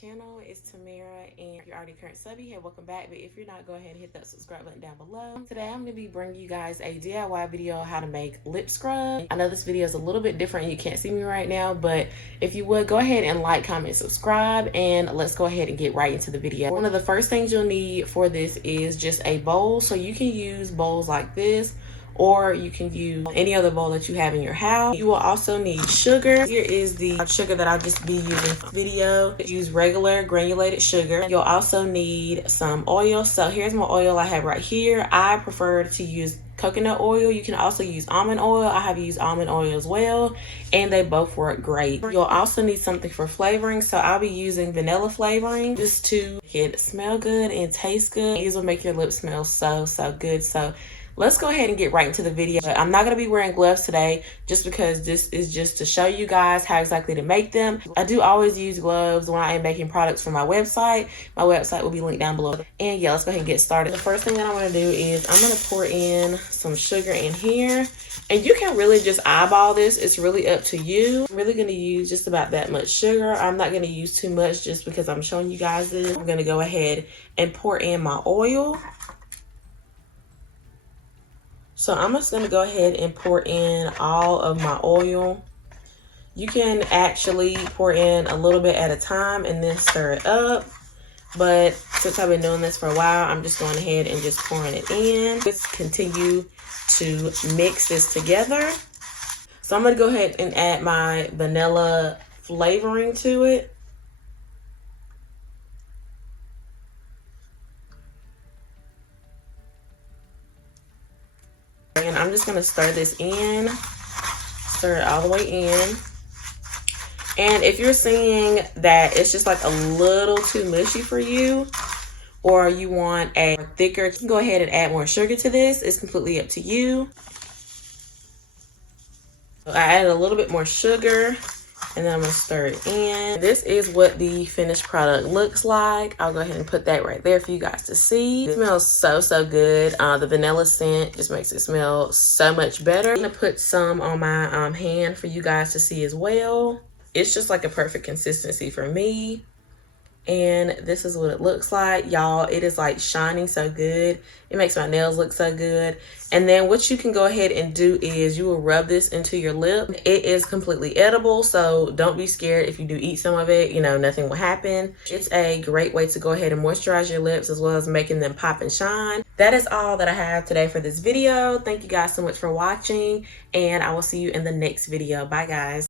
Channel. It's Tamara, and if you're already a current subby, hey, welcome back. But if you're not, go ahead and hit that subscribe button down below. Today I'm going to be bringing you guys a DIY video on how to make lip scrub. I know this video is a little bit different and you can't see me right now, but if you would, go ahead and like, comment, subscribe, and let's go ahead and get right into the video. One of the first things you'll need for this is just a bowl. So you can use bowls like this, or you can use any other bowl that you have in your house. You will also need sugar. Here is the sugar that I'll just be using for the video. Use regular granulated sugar. You'll also need some oil. So here's my oil I have right here. I prefer to use coconut oil. You can also use almond oil. I have used almond oil as well, and they both work great. You'll also need something for flavoring. So I'll be using vanilla flavoring just to make it smell good and taste good. These will make your lips smell so good. So let's go ahead and get right into the video. I'm not going to be wearing gloves today just because this is just to show you guys how exactly to make them. I do always use gloves when I am making products for my website. My website will be linked down below. And yeah, let's go ahead and get started. The first thing that I'm going to do is I'm going to pour in some sugar in here. And you can really just eyeball this. It's really up to you. I'm really going to use just about that much sugar. I'm not going to use too much just because I'm showing you guys this. I'm going to go ahead and pour in my oil. So I'm just going to go ahead and pour in all of my oil. You can actually pour in a little bit at a time and then stir it up. But since I've been doing this for a while, I'm just going ahead and just pouring it in. Just continue to mix this together. So I'm going to go ahead and add my vanilla flavoring to it. And I'm just going to stir this in, stir it all the way in. And if you're seeing that it's just like a little too mushy for you, or you want a thicker, you can go ahead and add more sugar to this. It's completely up to you. So I added a little bit more sugar, and then I'm going to stir it in. This is what the finished product looks like. I'll go ahead and put that right there for you guys to see. It smells so good. The vanilla scent just makes it smell so much better. I'm going to put some on my hand for you guys to see as well. It's just like a perfect consistency for me. And this is what it looks like, y'all. It is like shining so good. It makes my nails look so good. And then what you can go ahead and do is you will rub this into your lip. It is completely edible, so don't be scared if you do eat some of it. You know, nothing will happen. It's a great way to go ahead and moisturize your lips as well as making them pop and shine. That is all that I have today for this video. Thank you guys so much for watching, and I will see you in the next video. Bye, guys.